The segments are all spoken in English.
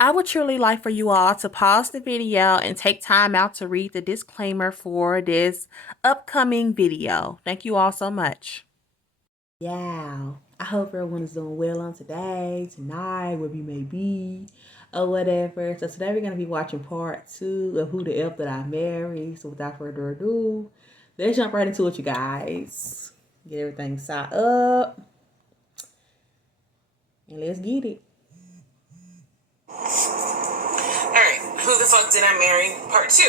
I would truly like for you all to pause the video and take time out to read the disclaimer for this upcoming video. Thank you all so much. Yeah, I hope everyone is doing well on today, tonight, wherever you may be, or whatever. So today we're going to be watching part 2 of Who the F That I Married. So without further ado, let's jump right into it, you guys. Get everything set up, and let's get it. Alright, Who the Fuck Did I Marry? Part 2.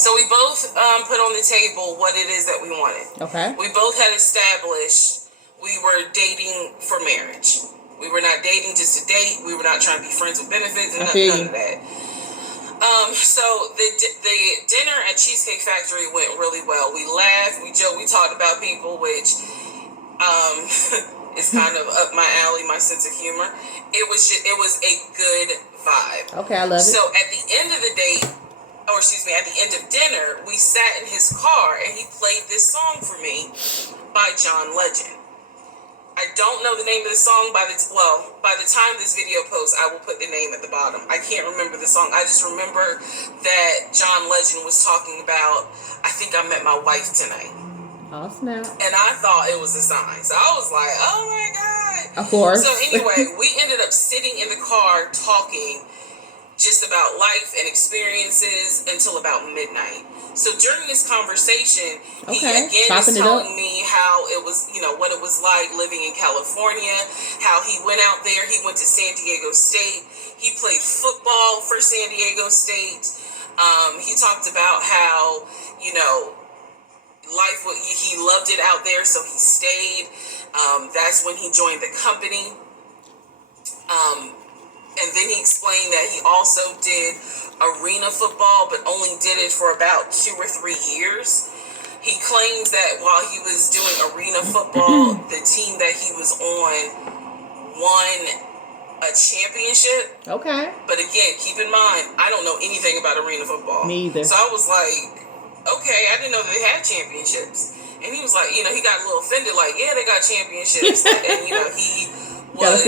So we both put on the table what it is that we wanted. Okay. We both had established we were dating for marriage. We were not dating just to date. We were not trying to be friends with benefits and none of that. So the dinner at Cheesecake Factory went really well. We laughed, we joked, we talked about people, which is kind of up my alley, my sense of humor. It was a good vibe. Okay, I love it. So at the end of the date, at the end of dinner, we sat in his car and he played this song for me by John Legend. I don't know the name of the song. By the time this video posts, I will put the name at the bottom. I can't remember the song. I just remember that John Legend was talking about, I think I met my wife tonight. Oh, snap. And I thought it was a sign. So I was like, oh my God. Of course. So anyway, we ended up sitting in the car talking just about life and experiences until about midnight. So during this conversation, he again is telling me how it was, what it was like living in California, how he went out there, he went to San Diego State, he played football for San Diego State. He talked about how, life, he loved it out there, so he stayed. That's when he joined the company. And then he explained that he also did arena football, but only did it for about 2 or 3 years. He claims that while he was doing arena football, the team that he was on won a championship. Okay. But again, keep in mind, I don't know anything about arena football. Me either. So I was like, okay, I didn't know that they had championships. And he was like, he got a little offended, like, yeah, they got championships. And, he was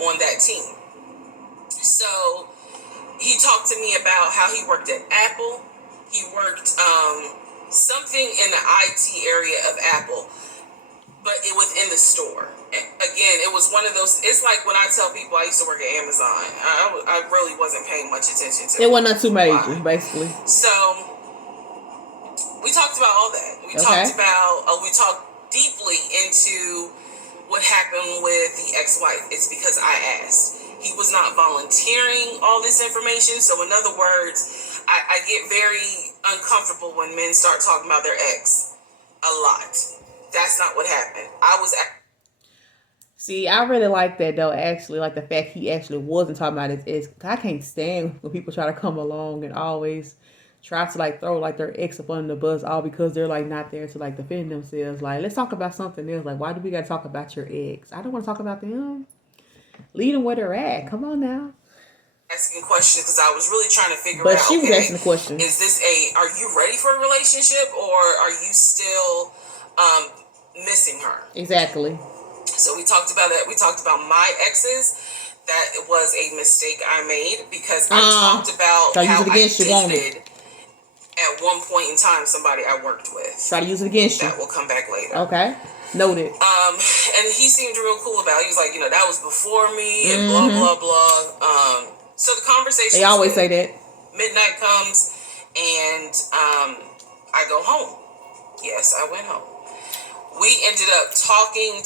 on that team. So he talked to me about how he worked at Apple. He worked something in the IT area of Apple, but it was in the store. Again, it was one of those, it's like when I tell people I used to work at Amazon. I really wasn't paying much attention to it. It wasn't too major, basically. So we talked about all that. We talked deeply into what happened with the ex-wife. It's because I asked. He was not volunteering all this information. So in other words, I get very uncomfortable when men start talking about their ex a lot. That's not what happened. See, I really like that though, actually, like the fact he actually wasn't talking about his ex. I can't stand when people try to come along and always try to like throw like their ex up under the bus all because they're like not there to like defend themselves. Like, let's talk about something else. Like, why do we gotta talk about your ex? I don't want to talk about them. Lead them where they're at. Come on now. Asking questions because I was really trying to figure out. But she was asking the question. Is this are you ready for a relationship or are you still missing her? Exactly. So we talked about that. We talked about my exes. That was a mistake I made because I talked about how I dated at one point in time somebody I worked with. Try to use it against you. That will come back later. Okay. Noted. And he seemed real cool about it. He was like, that was before me and blah, blah, blah. So the conversation. They always say that. Midnight comes and I go home. Yes, I went home. We ended up talking.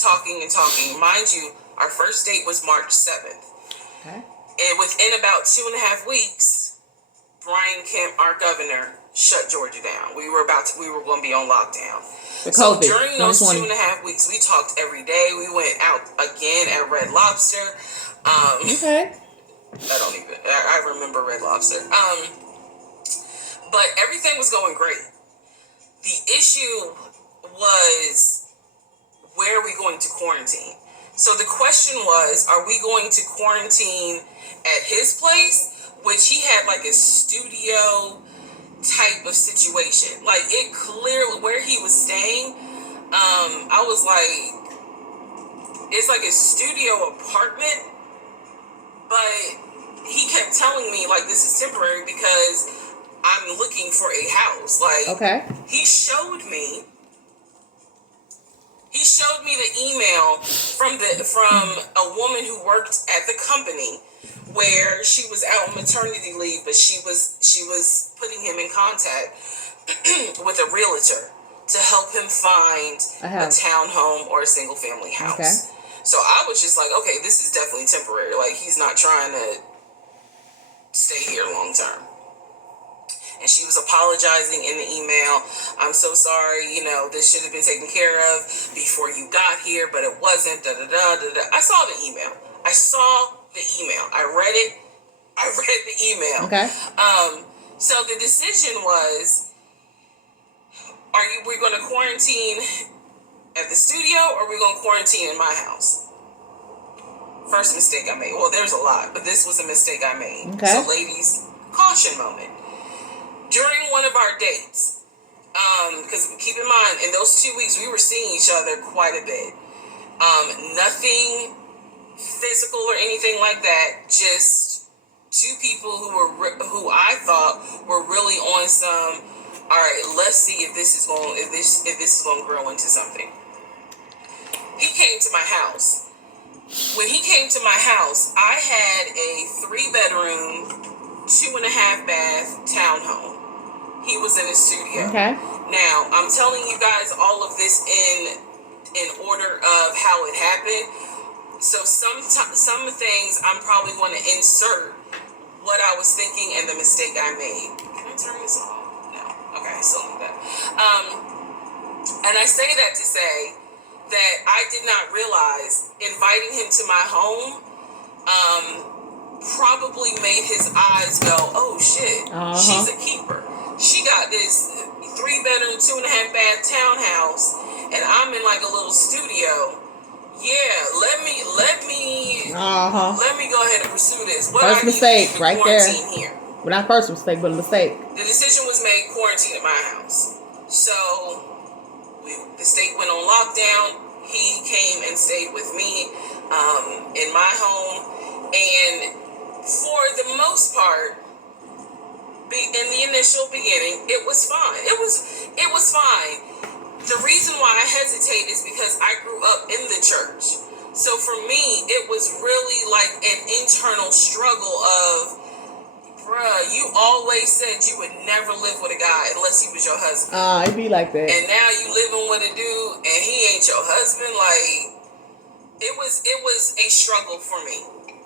Mind you, our first date was March 7th. Okay. And within about 2.5 weeks, Brian Kemp, our governor, shut Georgia down. We were going to be on lockdown. So during those 2.5 weeks, we talked every day. We went out again at Red Lobster. Okay. I remember Red Lobster. But everything was going great. The issue was, where are we going to quarantine? So the question was, are we going to quarantine at his place, which he had like a studio type of situation. Like, it clearly, where he was staying, I was like, it's like a studio apartment, but he kept telling me, like, this is temporary because I'm looking for a house. Like, okay. He showed me the email from a woman who worked at the company where she was out on maternity leave, but she was putting him in contact with a realtor to help him find a townhome or a single family house. Okay. So I was just like, okay, this is definitely temporary. Like, he's not trying to stay here long term. And she was apologizing in the email. I'm so sorry, this should have been taken care of before you got here, but it wasn't, da da da da da. I saw the email. I read it. I read the email. Okay. So the decision was, we're going to quarantine at the studio, or we're going to quarantine in my house? First mistake I made. Well, there's a lot, but this was a mistake I made. Okay. So ladies, caution moment. During one of our dates, because keep in mind, in those 2 weeks, we were seeing each other quite a bit. Nothing physical or anything like that. Just two people who I thought were really on some. All right, let's see if this is going to grow into something. He came to my house. When he came to my house, I had a 3-bedroom, 2.5-bath townhome. He was in his studio. Okay. Now, I'm telling you guys all of this in order of how it happened. So some things I'm probably going to insert what I was thinking and the mistake I made. Can I turn this off? No. Okay, still need that. And I say that to say that I did not realize inviting him to my home probably made his eyes go, oh shit, she's a keeper. She got this 3-bedroom, 2.5-bath townhouse, and I'm in like a little studio. Yeah, let me go ahead and pursue this. What first mistake, right there. Here. Well, not first mistake, but a mistake. The decision was made: quarantine at my house. So the state went on lockdown. He came and stayed with me in my home, and for the most part, in the initial beginning, it was fine. It was fine. The reason why I hesitate is because I grew up in the church. So for me, it was really like an internal struggle of, bruh, you always said you would never live with a guy unless he was your husband. It'd be like that. And now you living with a dude and he ain't your husband. Like, it was a struggle for me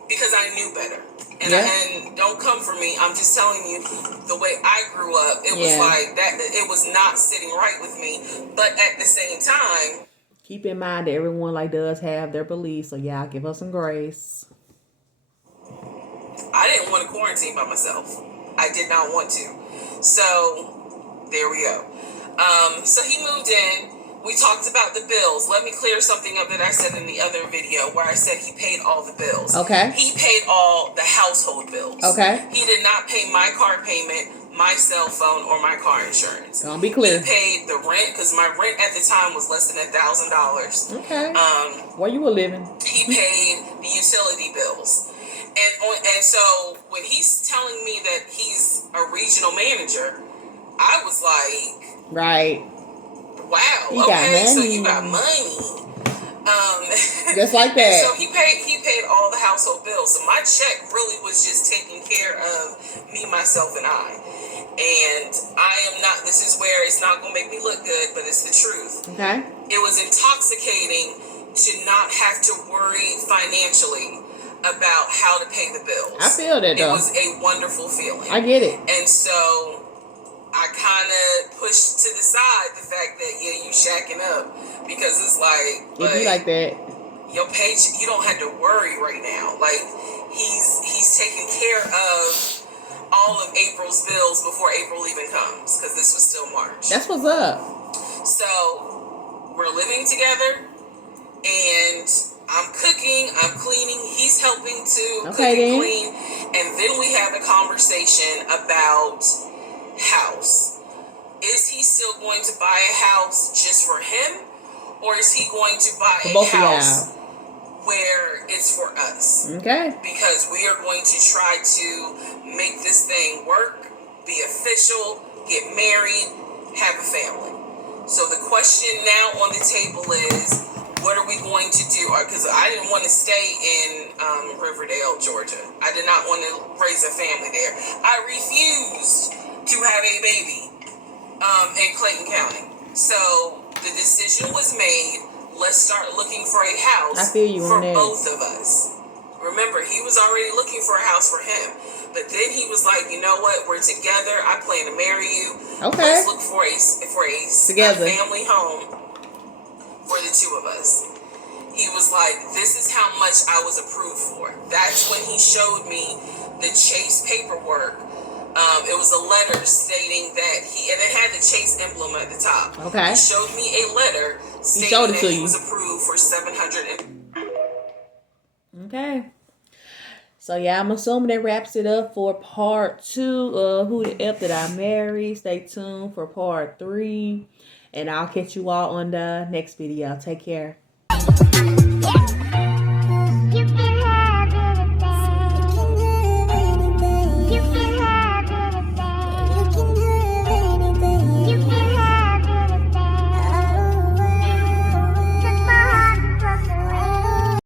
because I knew better. And don't come for me. I'm just telling you the way I grew up. It was like that. It was not sitting right with me. But at the same time, keep in mind that everyone does have their beliefs. So y'all give us some grace. I didn't want to quarantine by myself. I did not want to. So there we go. So he moved in. We talked about the bills. Let me clear something up that I said in the other video where I said he paid all the bills. Okay. He paid all the household bills. Okay. He did not pay my car payment, my cell phone, or my car insurance. I'll be clear. He paid the rent because my rent at the time was less than $1,000. Okay. Where you were living? He paid the utility bills. And so when he's telling me that he's a regional manager, I was like, right. Wow. Okay, so you got money. Just like that. So he paid all the household bills. So my check really was just taking care of me, myself, and I. And I am not. This is where it's not gonna make me look good, but it's the truth. Okay. It was intoxicating to not have to worry financially about how to pay the bills. I feel that though. It was a wonderful feeling. I get it. And so I kind of pushed to the side the fact that you shacking up because it's like it be like that. Your paycheck, you don't have to worry right now. Like he's taking care of all of April's bills before April even comes because this was still March. That's what's up. So we're living together and I'm cooking, I'm cleaning, he's helping to cook and clean, and then we have a conversation about house. Is he still going to buy a house just for him, or is he going to buy a house where it's it's for us. Okay. Because we are going to try to make this thing work, be official, get married, have a family. So the question now on the table is, what are we going to do? Because I didn't want to stay in Riverdale, Georgia. I did not want to raise a family there. I refused to have a baby in Clayton County. So the decision was made. Let's start looking for a house for both of us. Remember, he was already looking for a house for him. But then he was like, you know what? We're together. I plan to marry you. Okay. Let's look for a family home for the two of us. He was like, this is how much I was approved for. That's when he showed me the Chase paperwork. It was a letter stating that and it had the Chase emblem at the top. Okay. He showed me a letter stating that he was approved for $700. Okay. So yeah, I'm assuming that wraps it up for part 2 of Who the F Did I Marry. Stay tuned for part 3. And I'll catch you all on the next video. Take care.